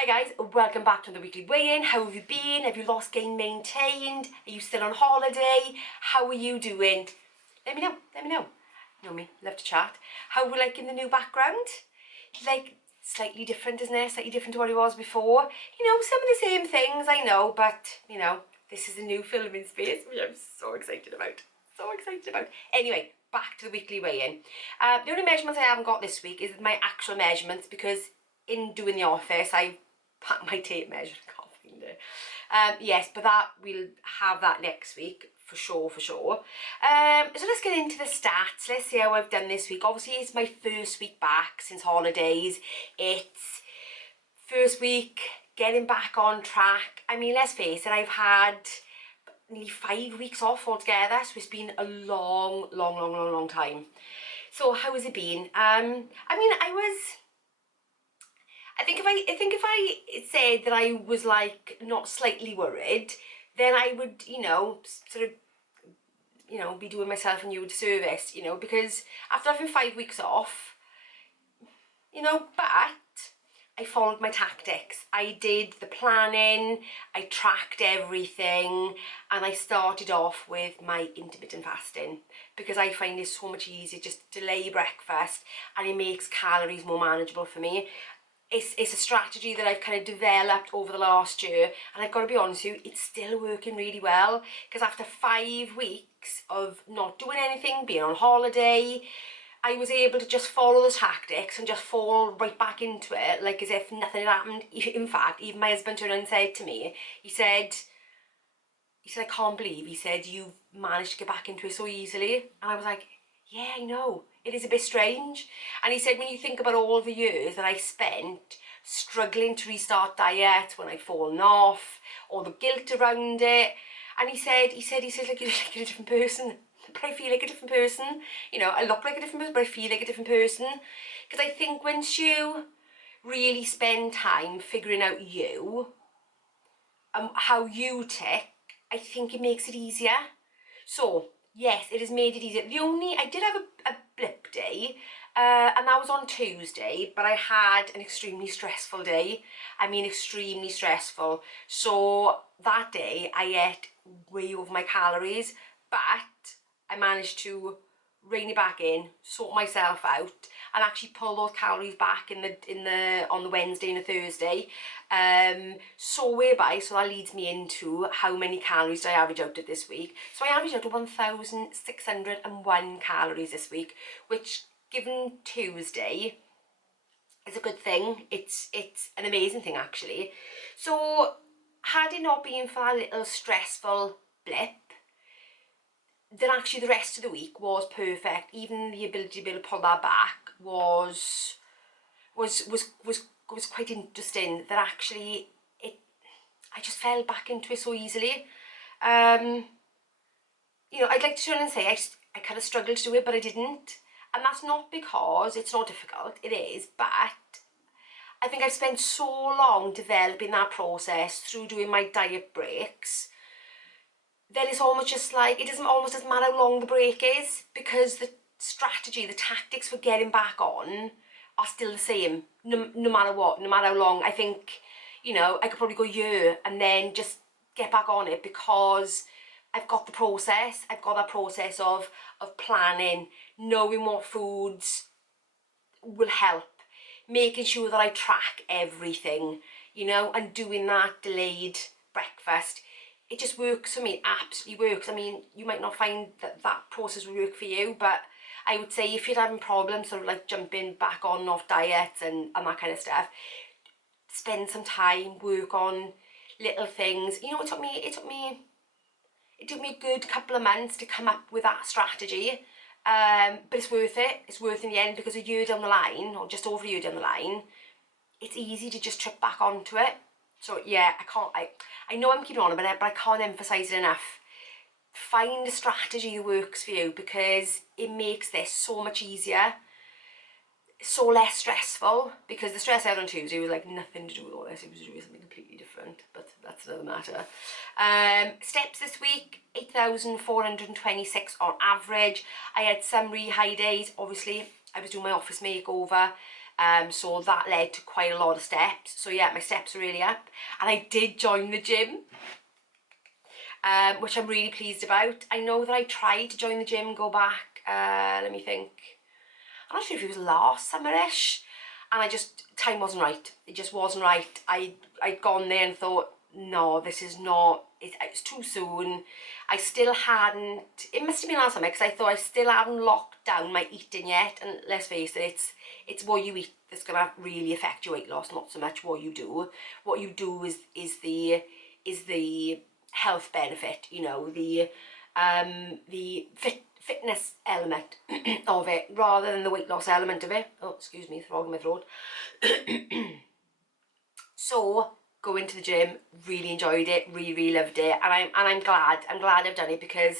Hi guys, welcome back to the weekly weigh-in. How have you been? Have you lost, gained, maintained? Are you still on holiday? How are you doing? Let me know, You know me, love to chat. How are we liking the new background? Like, slightly different, isn't it? Slightly different to what it was before. You know, some of the same things, I know, but, you know, this is a new filming space, which I'm so excited about. Anyway, back to the weekly weigh-in. The only measurements I haven't got this week is my actual measurements, because in doing the office, I packed my tape measure. I can't find it. Yes, but we'll have that next week for sure. So let's get into the stats. Let's see how I've done this week. Obviously, it's my first week back since holidays. It's first week getting back on track. I mean, let's face it, I've had nearly 5 weeks off altogether, so it's been a long time. So how has it been? I mean, I think if I said that I was like not slightly worried, then I would, you know, sort of, you know, be doing myself a new disservice, you know, because after having 5 weeks off, you know, but I followed my tactics. I did the planning, I tracked everything, and I started off with my intermittent fasting because I find it so much easier just to delay breakfast, and it makes calories more manageable for me. It's a strategy that I've kind of developed over the last year, and I've got to be honest with you, it's still working really well, because after 5 weeks of not doing anything, being on holiday, I was able to just follow the tactics and just fall right back into it, like as if nothing had happened. In fact, even my husband turned and said to me, he said, I can't believe, he said, you've managed to get back into it so easily. And I was like, yeah, I know. It is a bit strange. And he said, when you think about all the years that I spent struggling to restart diet when I'd fallen off, all the guilt around it, and he said, like, you're like a different person. But I feel like a different person. You know, I look like a different person, but I feel like a different person. Because I think once you really spend time figuring out you, how you tick, I think it makes it easier. So, yes, it has made it easier. I did have a blip day, and that was on Tuesday, but I had an extremely stressful day. I mean, extremely stressful. So that day I ate way over my calories, but I managed to rein it back in, sort myself out, and actually pull those calories back on the Wednesday and the Thursday. So that leads me into how many calories I average out at this week. So I averaged out 1,601 calories this week, which, given Tuesday, is a good thing. It's an amazing thing, actually. So had it not been for that little stressful blip, then actually the rest of the week was perfect. Even the ability to be able to pull that back was quite interesting. That actually I just fell back into it so easily. You know, I'd like to turn and say I kind of struggled to do it, but I didn't. And that's not because it's not difficult. It is, but I think I've spent so long developing that process through doing my diet breaks. Then it's almost just like, it almost doesn't matter how long the break is, because the strategy, the tactics for getting back on are still the same, no matter what, no matter how long. I think, you know, I could probably go a year and then just get back on it, because I've got the process. I've got that process of planning, knowing what foods will help, making sure that I track everything, you know, and doing that delayed breakfast. It just works for me, absolutely works. I mean, you might not find that process will work for you, but I would say if you're having problems sort of like jumping back on and off diets and that kind of stuff, spend some time, work on little things. You know, it took me a good couple of months to come up with that strategy, but it's worth it. It's worth in the end, because a year down the line, or just over a year down the line, it's easy to just trip back onto it. So yeah, I know I'm keeping on about it, but I can't emphasise it enough. Find a strategy that works for you, because it makes this so much easier, so less stressful, because the stress I had on Tuesday was like nothing to do with all this. It was doing something completely different, but that's another matter. Steps this week, 8,426 on average. I had some re-high days. Obviously, I was doing my office makeover. So that led to quite a lot of steps. So yeah, my steps are really up. And I did join the gym, which I'm really pleased about. I know that I tried to join the gym, go back, let me think. I'm not sure if it was last summer-ish. And time wasn't right. It just wasn't right. I'd gone there and thought, no, this is not, it's too soon. I still hadn't, it must have been last summer, because I thought I still hadn't locked down my eating yet. And let's face it, it's what you eat that's going to really affect your weight loss, not so much what you do. What you do is the health benefit, you know, the fitness element of it, rather than the weight loss element of it. Oh, excuse me, frog in my throat. So going to the gym, really enjoyed it, really loved it, and I'm glad I've done it, because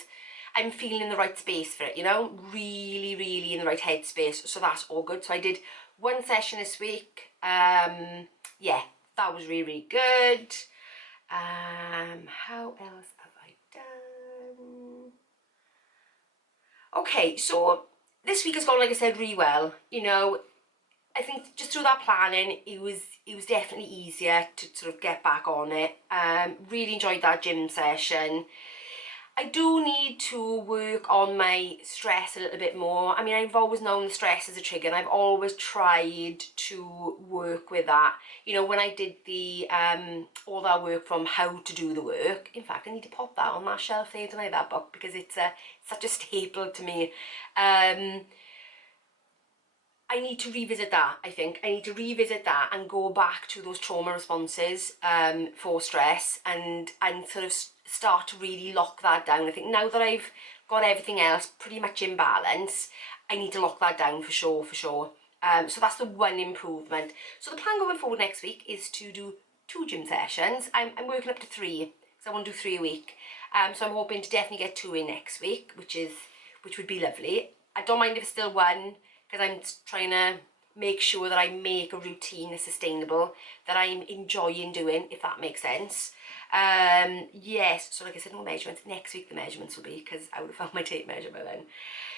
I'm feeling in the right space for it, you know, really in the right headspace. So that's all good. So I did one session this week. Yeah, that was really good. How else have I done? Okay, so this week has gone, like I said, really well. You know, I think just through that planning, it was definitely easier to sort of get back on it. Really enjoyed that gym session. I do need to work on my stress a little bit more. I mean, I've always known the stress is a trigger, and I've always tried to work with that. You know, when I did the all that work from how to do the work. In fact, I need to pop that on that shelf there, don't I, that book, because it's such a staple to me. I need to revisit that, I think. I need to revisit that and go back to those trauma responses for stress, and sort of start to really lock that down. I think now that I've got everything else pretty much in balance, I need to lock that down for sure. So that's the one improvement. So the plan going forward next week is to do 2 gym sessions. I'm working up to 3, because I want to do 3 a week. So I'm hoping to definitely get 2 in next week, which would be lovely. I don't mind if it's still 1, because I'm trying to make sure that I make a routine that's sustainable, that I'm enjoying doing, if that makes sense. Yes, so like I said, no measurements. Next week the measurements will be, because I would have found my tape measure by then.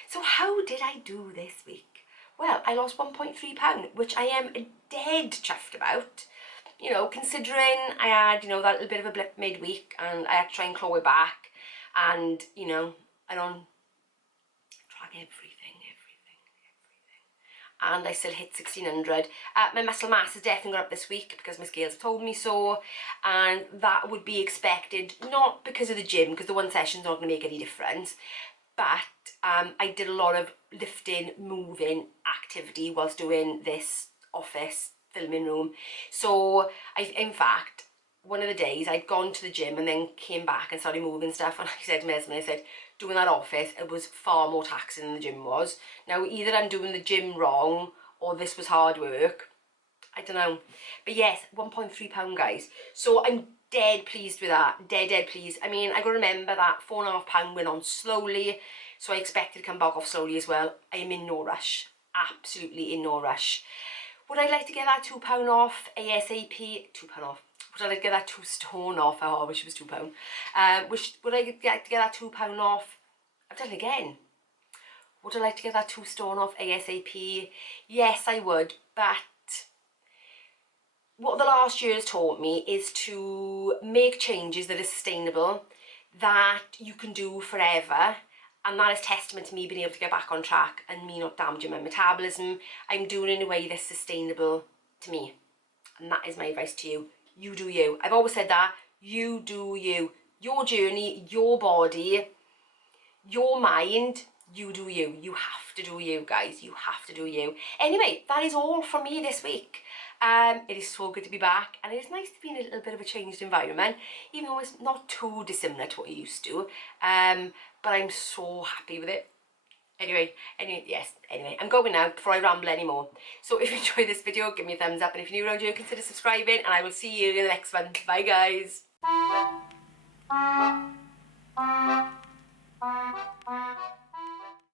So how did I do this week? Well, I lost 1.3 pounds, which I am dead chuffed about. You know, considering I had, you know, that little bit of a blip midweek, and I had to try and claw it back, and, you know, I don't track everything. And I still hit 1600. My muscle mass has definitely gone up this week, because my scales have told me so, and that would be expected, not because of the gym, because the one session's not going to make any difference, but I did a lot of lifting, moving activity whilst doing this office filming room. So in fact, one of the days I'd gone to the gym and then came back and started moving stuff, and I said to my husband, I said, doing that office, it was far more taxing than the gym was. Now, either I'm doing the gym wrong, or this was hard work. I don't know. But yes, 1.3 pound, guys. So I'm dead pleased with that. Dead pleased. I mean, I got to remember that 4.5 pound went on slowly, so I expected to come back off slowly as well. I am in no rush. Absolutely in no rush. Would I like to get that £2 off ASAP? £2 off. Would I like to get that 2 stone off? Oh, I wish it was £2. Would I like to get that £2 off? I've done it again. Would I like to get that 2 stone off ASAP? Yes, I would. But what the last year has taught me is to make changes that are sustainable, that you can do forever. And that is testament to me being able to get back on track and me not damaging my metabolism. I'm doing it in a way that's sustainable to me. And that is my advice to you. You do you. I've always said that. You do you. Your journey, your body, your mind, you do you. You have to do you, guys. You have to do you. Anyway, that is all from me this week. It is so good to be back, and it is nice to be in a little bit of a changed environment, even though it's not too dissimilar to what you used to. But I'm so happy with it. Anyway, I'm going now before I ramble anymore. So if you enjoyed this video, give me a thumbs up, and if you're new around here, consider subscribing, and I will see you in the next one. Bye, guys.